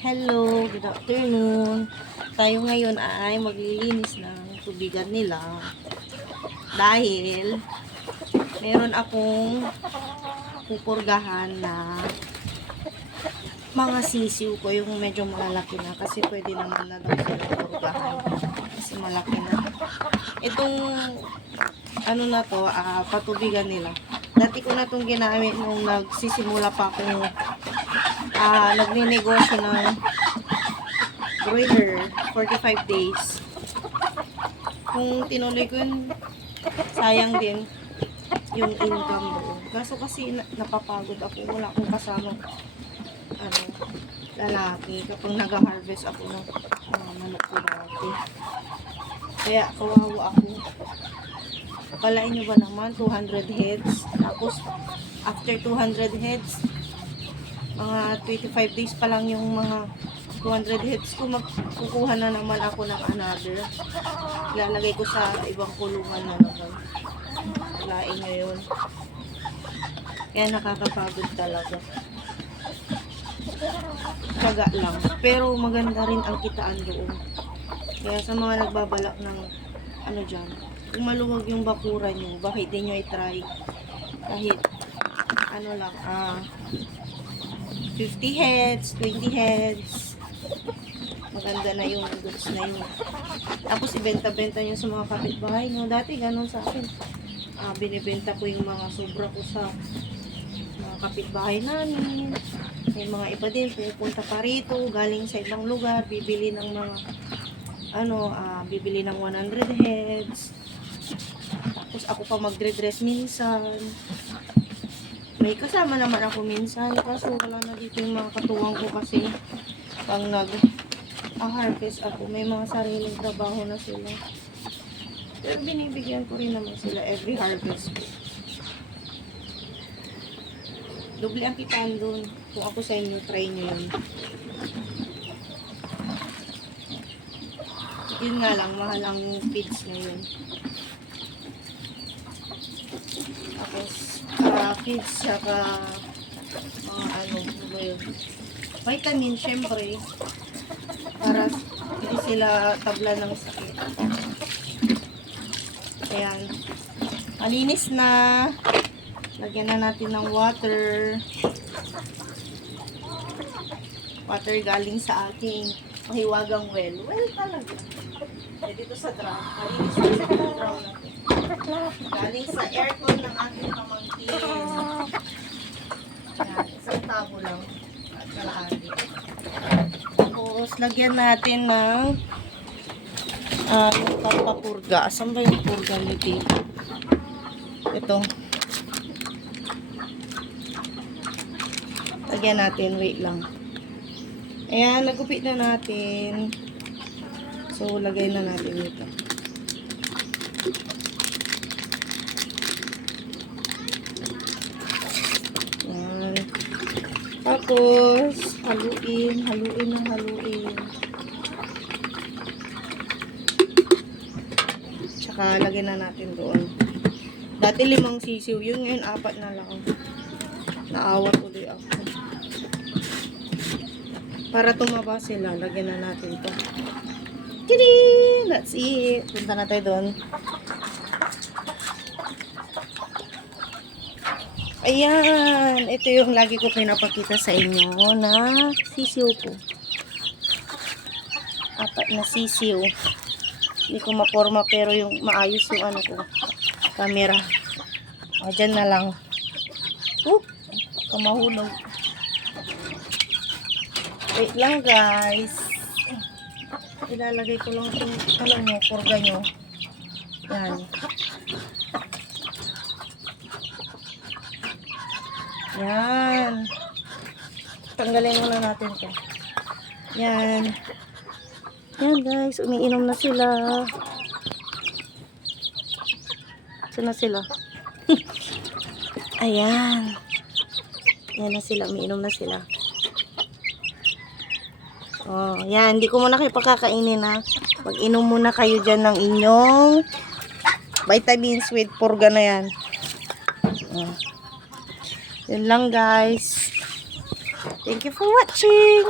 Hello, good afternoon. Tayo ngayon ay maglilinis ng tubigan nila dahil meron akong pupurgahan na mga sisiw ko, yung medyo malalaki na, kasi pwede naman na daw sila purgahan kasi malaki na. Itong ano na to, patubigan nila. Dati ko na itong ginamit nung nagsisimula pa akong nagninegosyo ng broiler 45 days. Kung tinuloy ko yun, sayang din yung income doon. Kaso kasi napapagod ako, wala akong kasama lalaki kapag nag-harvest ako ng manok ko dati. Kaya kawawa ako. Akalain nyo ba naman 200 heads, tapos after 200 heads mga 25 days pa lang yung mga 200 heads ko, magkukuha na naman ako ng another. Ilalagay ko sa ibang kulungan na naman. Lain nyo yun. Kaya nakakapagod talaga. Tsaga lang. Pero maganda rin ang kitaan doon. Kaya sa mga nagbabalak ng dyan, kung maluwag yung bakuran nyo, bakit din nyo i-try? Kahit lang, 50 heads, 20 heads, maganda na yung goods na yun. Tapos ibenta-benta nyo sa mga kapitbahay nyo. Dati ganun sa akin, binibenta ko yung mga sobra ko sa mga kapitbahay namin. May mga iba din pupunta pa rito galing sa ibang lugar, bibili ng mga bibili ng 100 heads. Tapos ako pa magdre-dress minsan. May kasama naman ako minsan, kaso wala na dito yung mga katuwang ko kasi pang nag-harvest ako, may mga sariling trabaho na sila. Pero binibigyan ko rin naman sila every harvest ko. Doble ang kitaan doon. Kung ako sa inyo, try nyo yun. Yun nga lang, mahal ang feeds ngayon. Tapos, feeds, saka yun. Vitamin, syempre, para hindi sila tabla ng sakit. Ayan. Malinis na. Lagyan na natin ng water. Water galing sa ating mahiwagang well. Well talaga. Eh, dito sa drum. Malinis na sa drum natin. Galing sa aircon ng ating pamangkin. Ayan, isang tabo lang. At kalahati. Tapos, lagyan natin ng papapurga. Asan ba yung purga nito? Ito. Lagyan natin. Wait lang. Ayan, nagupit na natin. So, lagay na natin ito. Ayan. Tapos, haluin ng haluin. Tsaka, lagay na natin doon. Dati 5 sisiw yun, ngayon 4 na lang. Naawa tuloy ako. Para tumaba sila, lagyan na natin to. Tiri! That's it. Punta na tayo doon. Ayan. Ito yung lagi ko pinapakita sa inyo na sisiw ko. 4 na sisiw. Hindi ko maporma pero yung maayos yung ko. Camera. O, dyan na lang. Kamahulog. Wait lang guys. Ilalagay ko lang itong purga nyo. Yan. Yan. Tanggalin muna natin ito. Yan. Yan guys. Umiinom na sila. Saan na sila? Ayan. Yan na sila. Umiinom na sila. Oh, yan. Hindi ko muna kayo pakakainin ha. Mag-inom muna kayo dyan ng inyong vitamins with purga na yan. Oh. Yun lang guys. Thank you for watching.